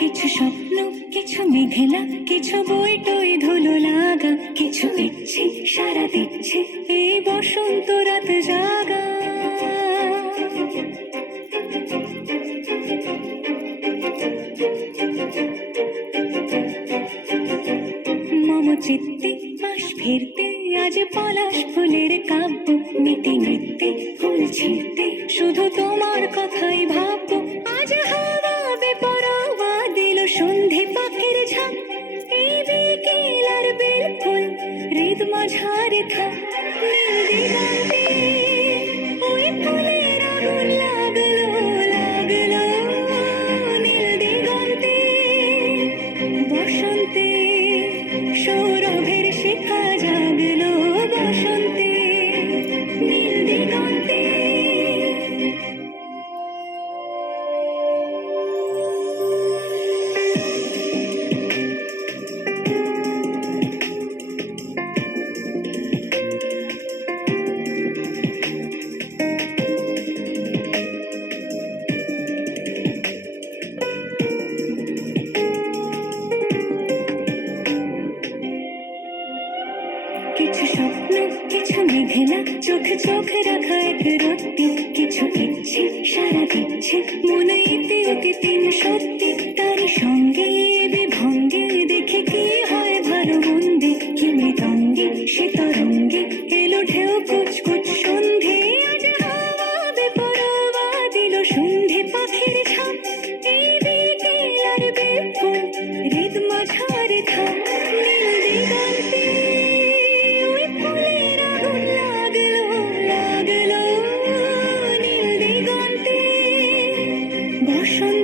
কিছু স্বপ্ন, কিছু মেঘলা, কিছু বই টই ধুলো লাগা, কিছু ইচ্ছে সারা দিচ্ছে এই বসন্ত রাত জাগা। মম চিত্তে পাশ ফিরতে আজ পলাশ ফুলের কাব্য, মিটি নৃত্যে ফুল ছিঁড়তে শুধু তোমার কথাই ভাববো। আজ হাওয়া বেপরোয়া দিল সন্ধে পাখির ঝাঁক, এই বিকেল আর বেল ফুল হৃদ মাঝারে থাক। নীল দিগন্তে ওই ফুলের আগুন লাগলো লাগলো, নীল দিগন্তে বসন্তে সৌরভের শিখা জাগলো, বসন্তে নীল দিগন্তে। কিছু স্বপ্ন, কিছু মেঘলা, চোখ চোখ রাখা এক রত্তি, কিছু ইচ্ছে সারা দিচ্ছে মনে ইতি অতি তিন সত্যি। তার সঙ্গে বিভঙ্গে দেখে কি হয় ভালো মন্দে, কি মৃদঙ্গে সে তরঙ্গে এলো ঢেউ কুচকুচ সন্ধে। আজ হাওয়া বেপরোয়া দিল সন্ধে পাখির ঝাঁক, এই বিকেল আর বেল ফুল হৃদ মাঝারে থাক। নীল দিগন্তে ওই ফুলের আগুন লাগলো লাগলো, নীল দিগন্তে বসন্ত